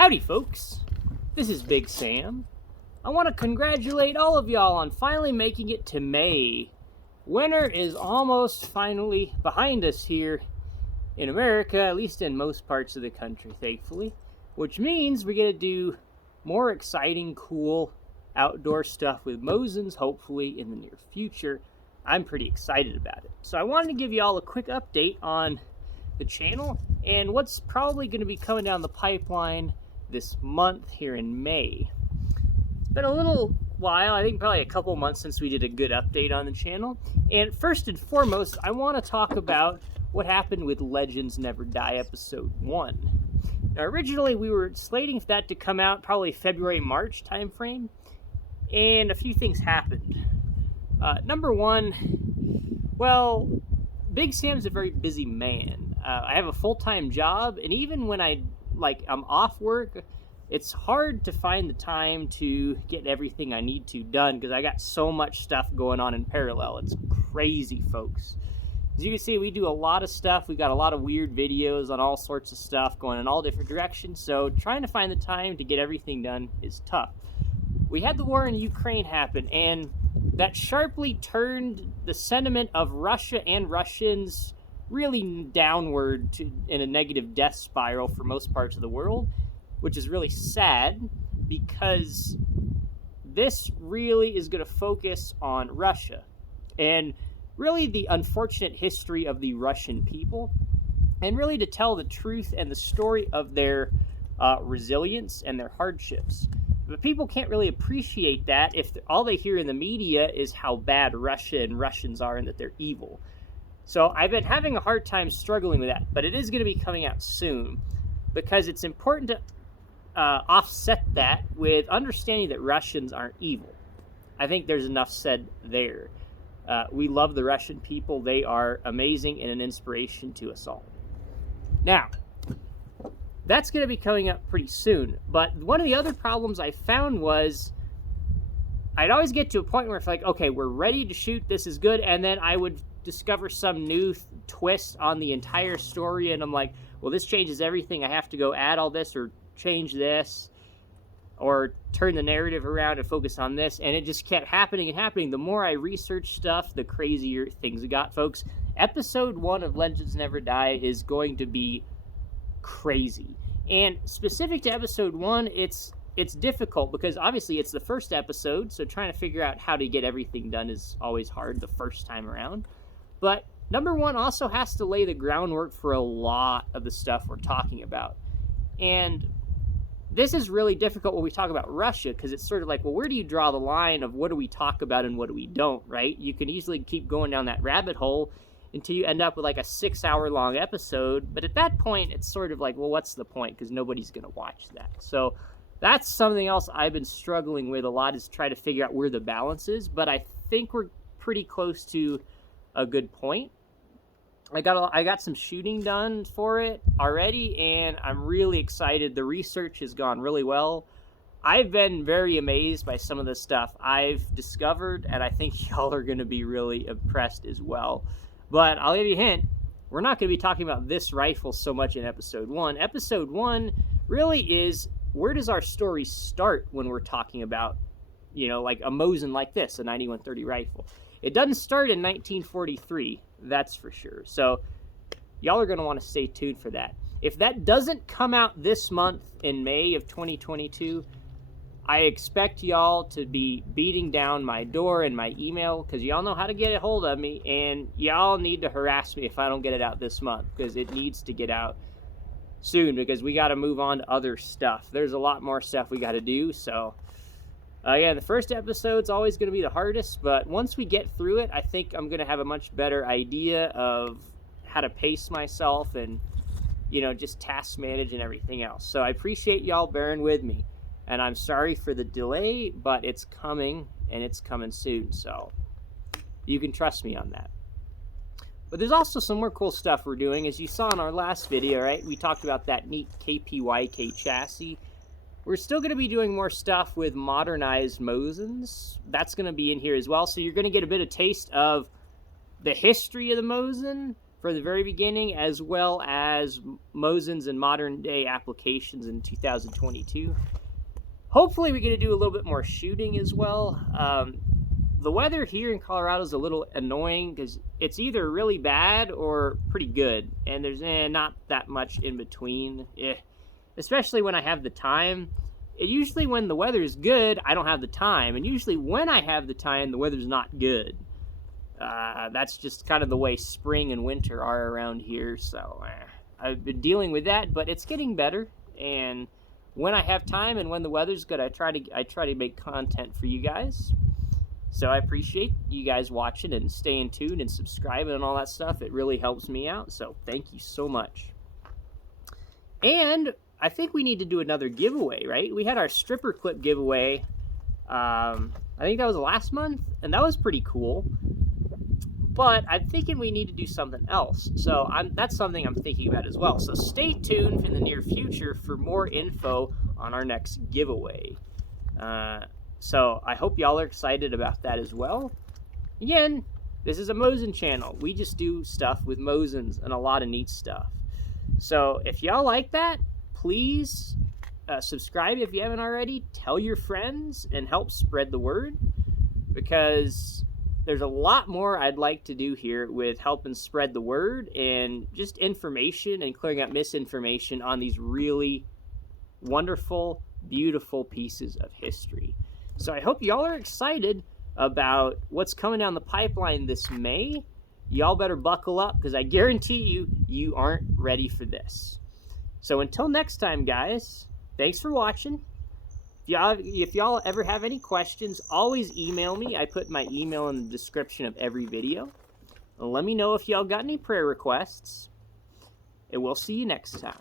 Howdy, folks. This is Big Sam. I want to congratulate all of y'all on finally making it to May. Winter is almost finally behind us here in America, at least in most parts of the country, thankfully, which means we get to do more exciting, cool outdoor stuff with Mosins, hopefully in the near future. I'm pretty excited about it. So I wanted to give y'all a quick update on the channel and what's probably going to be coming down the pipeline this month here in May. It's been a little while, I think probably a couple months since we did a good update on the channel. And first and foremost, I want to talk about what happened with Legends Never Die Episode 1. Now, originally we were slating for that to come out probably February-March timeframe, and a few things happened. Number one, well, Big Sam's a very busy man. I have a full-time job, and even when I'm off work, it's hard to find the time to get everything I need to done because I got so much stuff going on in parallel. It's crazy, folks. As you can see, we do a lot of stuff. We got a lot of weird videos on all sorts of stuff going in all different directions, so trying to find the time to get everything done is tough. We had the war in Ukraine happen, and that sharply turned the sentiment of Russia and Russians really downward in a negative death spiral for most parts of the world, which is really sad because this really is going to focus on Russia and really the unfortunate history of the Russian people, and really to tell the truth and the story of their resilience and their hardships. But people can't really appreciate that if all they hear in the media is how bad Russia and Russians are and that they're evil. So I've been having a hard time struggling with that, but it is going to be coming out soon because it's important to offset that with understanding that Russians aren't evil. I think there's enough said there. We love the Russian people. They are amazing and an inspiration to us all. Now, that's going to be coming up pretty soon. But one of the other problems I found was I'd always get to a point where it's like, okay, we're ready to shoot, this is good, and then I would discover some new twist on the entire story, and I'm like, well, this changes everything. I have to go add all this or change this or turn the narrative around and focus on this, and it just kept happening and happening. The more I researched stuff, the crazier things got, folks. Episode 1 of Legends Never Die is going to be crazy. And specific to episode 1, it's difficult because obviously it's the first episode, so trying to figure out how to get everything done is always hard the first time around. But number 1 also has to lay the groundwork for a lot of the stuff we're talking about. And this is really difficult when we talk about Russia because it's sort of like, well, where do you draw the line of what do we talk about and what do we don't, right? You can easily keep going down that rabbit hole until you end up with like a 6-hour-long episode. But at that point, it's sort of like, well, what's the point? Because nobody's going to watch that. So that's something else I've been struggling with a lot, is try to figure out where the balance is. But I think we're pretty close to a good point. I got some shooting done for it already, and I'm really excited. The research has gone really well. I've been very amazed by some of the stuff I've discovered, and I think y'all are going to be really impressed as well. But I'll give you a hint. We're not going to be talking about this rifle so much in episode 1. Episode 1 really is, where does our story start when we're talking about, like a Mosin like this, a 9130 rifle. It doesn't start in 1943, that's for sure. So y'all are going to want to stay tuned for that. If that doesn't come out this month in May of 2022, I expect y'all to be beating down my door and my email because y'all know how to get a hold of me, and y'all need to harass me if I don't get it out this month because it needs to get out soon because we got to move on to other stuff. There's a lot more stuff we got to do, so the first episode's always going to be the hardest, but once we get through it, I think I'm going to have a much better idea of how to pace myself and, just task manage and everything else. So I appreciate y'all bearing with me, and I'm sorry for the delay, but it's coming, and it's coming soon, so you can trust me on that. But there's also some more cool stuff we're doing. As you saw in our last video, right, we talked about that neat KPYK chassis. We're still going to be doing more stuff with modernized Mosins. That's going to be in here as well. So you're going to get a bit of taste of the history of the Mosin, for the very beginning, as well as Mosin's and modern day applications in 2022. Hopefully we get to do a little bit more shooting as well. The weather here in Colorado is a little annoying because it's either really bad or pretty good, and there's not that much in between. Especially when I have the time. Usually when the weather is good, I don't have the time, and usually when I have the time, the weather's not good. That's just kind of the way spring and winter are around here, so I've been dealing with that, but it's getting better, and when I have time and when the weather's good, I try to make content for you guys. So I appreciate you guys watching and staying tuned and subscribing and all that stuff. It really helps me out, so thank you so much. And I think we need to do another giveaway, right? We had our stripper clip giveaway, I think that was last month, and that was pretty cool. But I'm thinking we need to do something else. So that's something I'm thinking about as well. So stay tuned in the near future for more info on our next giveaway. So I hope y'all are excited about that as well. Again, this is a Mosin channel. We just do stuff with Mosins and a lot of neat stuff. So if y'all like that, please subscribe if you haven't already. Tell your friends and help spread the word, because there's a lot more I'd like to do here with helping spread the word and just information and clearing up misinformation on these really wonderful, beautiful pieces of history. So I hope y'all are excited about what's coming down the pipeline this May. Y'all better buckle up, because I guarantee you aren't ready for this. So until next time, guys, thanks for watching. If y'all ever have any questions, always email me. I put my email in the description of every video. Let me know if y'all got any prayer requests. And we'll see you next time.